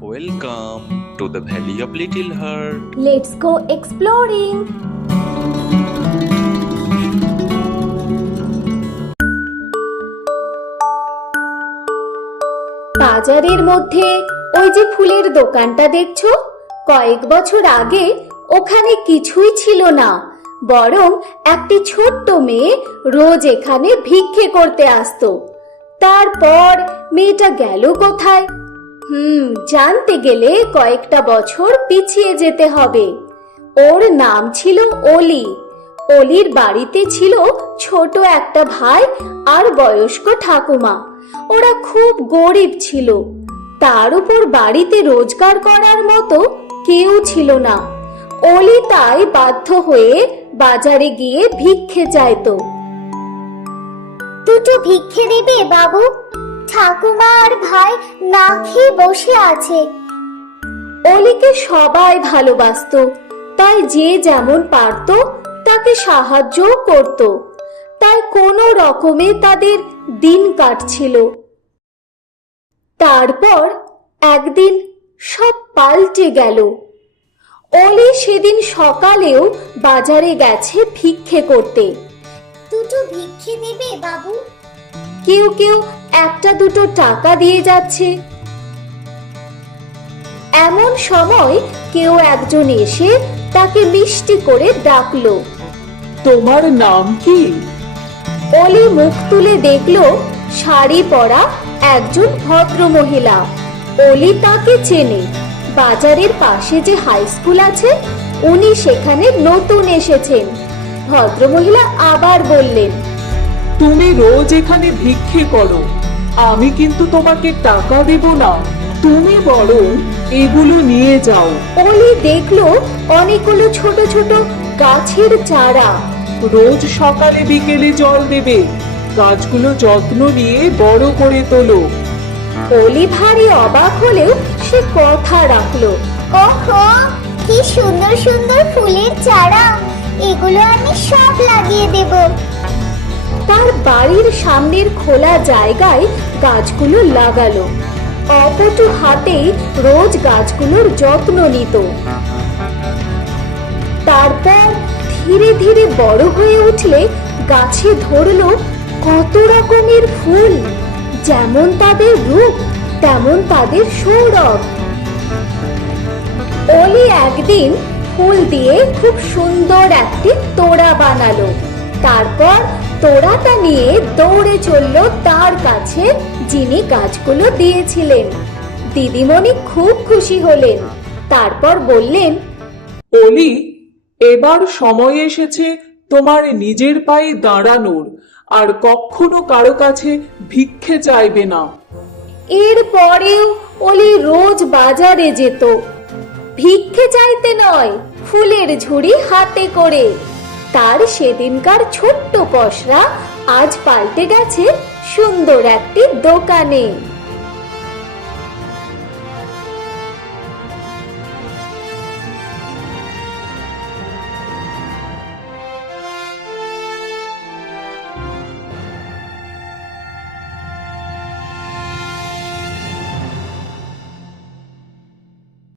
Welcome to the Valley of Little Heart. Let's go exploring. বাজারের মধ্যে ওই যে ফুলের দোকানটা দেখছো, কয়েক বছর আগে ওখানে কিছুই ছিল না, বরং একটি ছোট্ট মেয়ে রোজ এখানে ভিক্ষে করতে আসতো। তারপর মেয়েটা গেল কোথায়? জানতে গেলে কয়েকটা বছর পিছিয়ে যেতে হবে। ওর নাম ছিল অলি। অলির বাড়িতে ছিল ছোট একটা ভাই আর বয়স্ক ঠাকুমা। ওরা খুব গরিব ছিল, তার উপর বাড়িতে রোজগার করার মতো কেউ ছিল না। অলি তাই বাধ্য হয়ে বাজারে গিয়ে ভিক্ষে চাইতো। দুটো ভিক্ষে দেবে বাবু? ঠাকুমা আর ভাই না খেয়ে বসে আছে। অলিকে সবাই ভালোবাসতো, তাই যে যেমন পারতো তাকে সাহায্য করত। তাই কোনো রকমে তাদের দিন কাটছিল। তারপর একদিন সব পাল্টে গেল। অলি সেদিন সকালেও বাজারে গেছে ভিক্ষে করতে। দুটো ভিক্ষে দেবে বাবু? কেউ কেউ একটা দুটো টাকা দিয়ে যাচ্ছে। এমন সময় কেউ একজন এসে তাকে মিষ্টি করে ডাকলো। তোমার নাম কি? অলি মুখ তুলে দেখলো শাড়ি পরা একজন ভদ্র মহিলা। অলি তাকে চেনে। বাজারের পাশে যে হাই স্কুল আছে, উনি সেখানে নতুন এসেছেন। ভদ্রমহিলা আবার বললেন, তুমি রোজ এখানে ভিক্ষে করো, আমি কিন্তু তোমাকে টাকা দেব না, তুমি বরং এগুলো নিয়ে যাও। অলি দেখলো অনেকগুলো ছোট ছোট গাছের চারা। রোজ সকালে বিকেলে জল দেবে, গাছগুলো যত্ন নিয়ে বড় করে তোলো। অলি ভারী অবাক হলেও সে কথা রাখলো। ওহো, কি সুন্দর সুন্দর ফুলের চারা! এগুলো আমি সব লাগিয়ে দেব। তার বাড়ির সামনের খোলা জায়গায় গাছগুলো লাগালো। অপটু হাতে রোজ গাছগুলোর যত্ন নিত। তারপর ধীরে ধীরে বড় হয়ে উঠলে গাছে ধরলো কত রকমের ফুল। যেমন তাদের রূপ, তেমন তাদের সৌরভ। অলি একদিন ফুল দিয়ে খুব সুন্দর একটি তোড়া বানালো। তারপর তোড়াটা নিয়ে দৌড়ে চললো তার কাছে, যিনি গাছগুলো দিয়েছিলেন। দিদিমণি খুব খুশি হলেন। তারপর বললেন, অলি, এবার সময় এসেছে তোমার নিজের পায়ে দাঁড়ানোর, আর কখনো কারো কাছে ভিক্ষে চাইবে না। এরপরেও অলি রোজ বাজারে যেত, ভিক্ষে চাইতে নয়, ফুলের ঝুড়ি হাতে করে। তার সেদিনকার ছোট্ট পসরা আজ পাল্টে গেছে সুন্দর একটি দোকানে।